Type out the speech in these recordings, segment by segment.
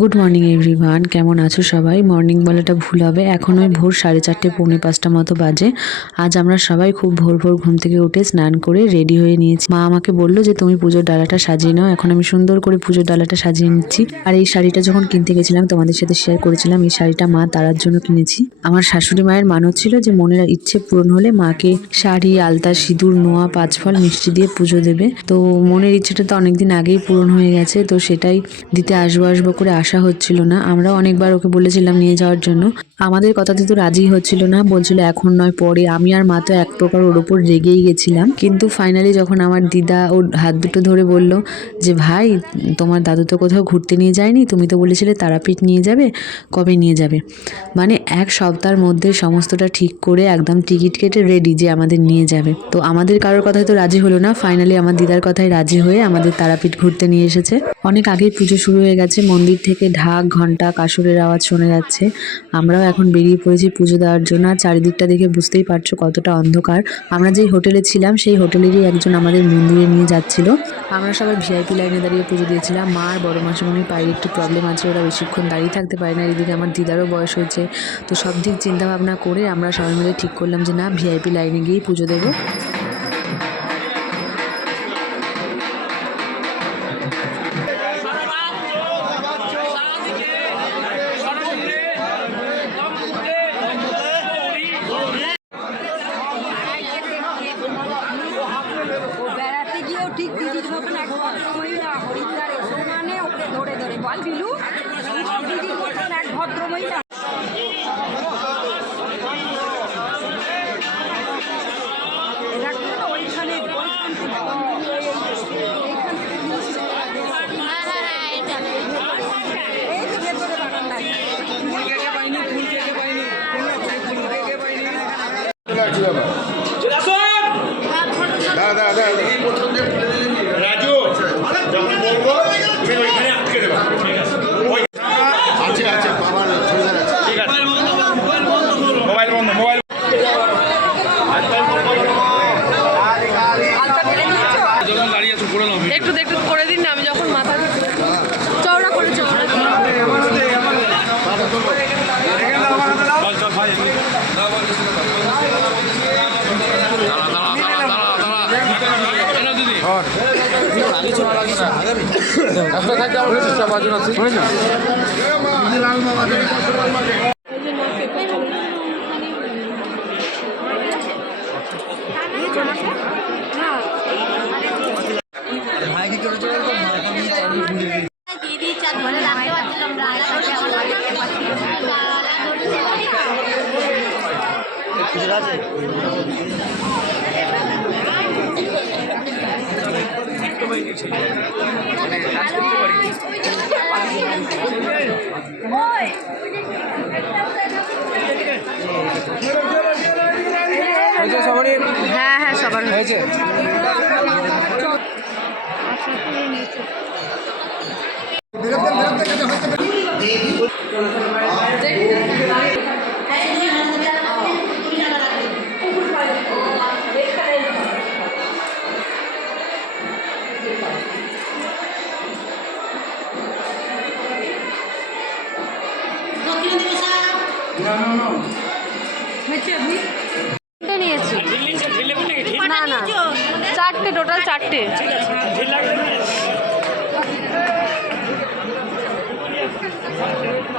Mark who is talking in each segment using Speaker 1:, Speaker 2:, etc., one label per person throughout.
Speaker 1: Good morning everyone কেমন আছো সবাই? মর্নিং বলাটা ভুল হবে। এখন ওই ভোর সাড়ে চারটে, পৌনে পাঁচটা মতো বাজে। আজ আমরা সবাই খুব ভোর ভোর ঘুম থেকে উঠে স্নান করে রেডি হয়ে নিয়েছি। মা আমাকে বলল যে, তুমি পুজোর ডালাটা সাজিয়ে নাও। এখন আমি সুন্দর করে পুজোর ডালাটা সাজিয়ে নিচ্ছি। আর এই শাড়িটা যখন কিনতে গেছিলাম, তোমাদের সাথে শেয়ার করেছিলাম, এই শাড়িটা মা তারার জন্য কিনেছি। আমার শাশুড়ি মায়ের মানত ছিল যে, মনের ইচ্ছে পূরণ হলে মাকে শাড়ি, আলতা, সিঁদুর নোয়া পাঁচ ফল মিষ্টি দিয়ে পুজো দেবে। তো মনের ইচ্ছেটা তো অনেকদিন আগেই পূরণ হয়ে গেছে। তো সেটাই দিতে আসব আসব করে আসা হচ্ছিল না। আমরা অনেকবার ওকে বলেছিলাম নিয়ে যাওয়ার জন্য। আমাদের কথাতে তো রাজি হচ্ছিল না। বলছিল, এখন নয়, পরে। আমি আর মা তো এক প্রকার ওর ওপর রেগেই গেছিলাম। কিন্তু ফাইনালি যখন আমার দিদা ওর হাত দুটো ধরে বলল যে, ভাই, তোমার দাদু তো কোথাও ঘুরতে নিয়ে যায়নি, তুমি তো বলেছিলে তারাপীঠ নিয়ে যাবে, কবে নিয়ে যাবে? মানে এক সপ্তাহের মধ্যে সমস্তটা ঠিক করে একদম টিকিট কেটে রেডি যে আমাদের নিয়ে যাবে। তো আমাদের কারোর কথায় তো রাজি হলো না। ফাইনালি আমার দিদার কথায় রাজি হয়ে আমাদের তারাপীঠ ঘুরতে নিয়ে এসেছে। অনেক আগেই পুজো শুরু হয়ে গেছে। মন্দির থেকে ঢাক ঘণ্টা কাসরের আওয়াজ শোনা যাচ্ছে। আমরাও এখন বেরিয়ে পড়েছি পুজো দেওয়ার জন্য। আর চারিদিকটা দেখে বুঝতেই পারছ কতটা অন্ধকার। আমরা যেই হোটেলে ছিলাম, সেই হোটেলেরই একজন আমাদের মন্দিরে নিয়ে যাচ্ছিল। আমরা সবাই ভিআইপি লাইনে দাঁড়িয়ে পুজো দিয়েছিলাম। মা আর বড় মাসুমনির পায়ের একটু প্রবলেম আছে, ওরা বেশিক্ষণ দাঁড়িয়ে থাকতে পারে না। এদিকে আমার দিদারও বয়স হয়েছে। তো সব দিক চিন্তা ভাবনা করে আমরা সবাই মিলে ঠিক করলাম যে না ভিআইপি লাইনে গিয়েই পুজো দেবো।
Speaker 2: গিয়েও ঠিক দিদির মতন ভদ্র মহিলা হরিদ্বারে সমানে ওকে ধরে ধরে বল বিলু এক ভদ্র মহিলা রাখলে তো ওইখানে ওইখান থেকে continue এই- এইখান থেকে নিয়েছিল। এই তো ভেতরে বারান্দায়।
Speaker 3: দাদা দাদা
Speaker 4: রাজু যখন বলব তুমি ওইখানে আটকে দেবা ঠিক আছে ওই
Speaker 3: আছে আছে বাবার চুড়িদার আছে
Speaker 4: ঠিক আছে মোবাইল বন্ধ মোবাইল যখন দাঁড়িয়ে আছো করে নাও
Speaker 5: একটু একটু করে দিন না আমি যখন মাথা চওড়া করে চওড়া
Speaker 4: ভাই এনা দিদি
Speaker 6: দিদি চাঁদ ধরে রাখতে পারছিলাম না।
Speaker 5: হ্যাঁ হ্যাঁ সবার হয়েছে। নিয়েছি না চারটে। টোটাল চারটে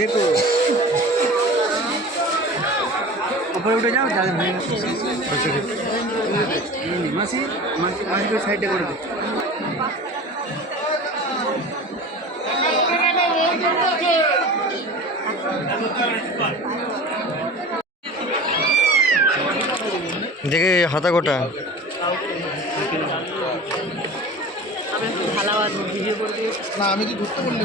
Speaker 7: দেখো উপরে উঠে যাও তাহলে হয়ে মাসি মাসি মাসিকে সাইডে করে দে
Speaker 8: দেখে হাতা গোটা।
Speaker 7: না আমি কি ঘুরতে বললি?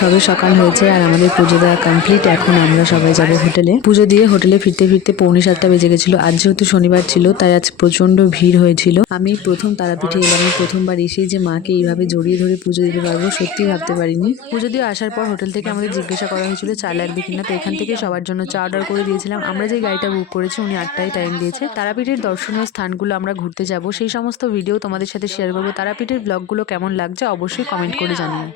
Speaker 1: সবে সকাল হয়েছে আর আমাদের পুজো দেওয়া কমপ্লিট এখন আমরা সবাই যাব হোটেলে। পুজো দিয়ে হোটেলে ফিরতে ফিরতে পৌনে সাতটা বেজে গেছিল। আজ যেহেতু শনিবার ছিল, তাই আজ প্রচণ্ড ভিড় হয়েছিল। আমি প্রথম তারাপীঠে আমি প্রথমবার এসেই যে মাকে এইভাবে জড়িয়ে ধরে পুজো দিতে পারব, সত্যি ভাবতে পারিনি। পুজো দিয়ে আসার পর হোটেল থেকে আমাদের জিজ্ঞাসা করা হয়েছিল চা লাগবে কিনা? তো এখান থেকে সবার জন্য চা অর্ডার করে দিয়েছিলাম। আমরা যে গাড়িটা বুক করেছি, উনি আটটায় টাইম দিয়েছে। তারাপীঠের দর্শনীয় স্থানগুলো আমরা ঘুরতে যাব। সেই সমস্ত ভিডিও তোমাদের সাথে শেয়ার করব। তারাপীঠের ব্লগগুলো কেমন লাগছে, অবশ্যই কমেন্ট করে জানিও।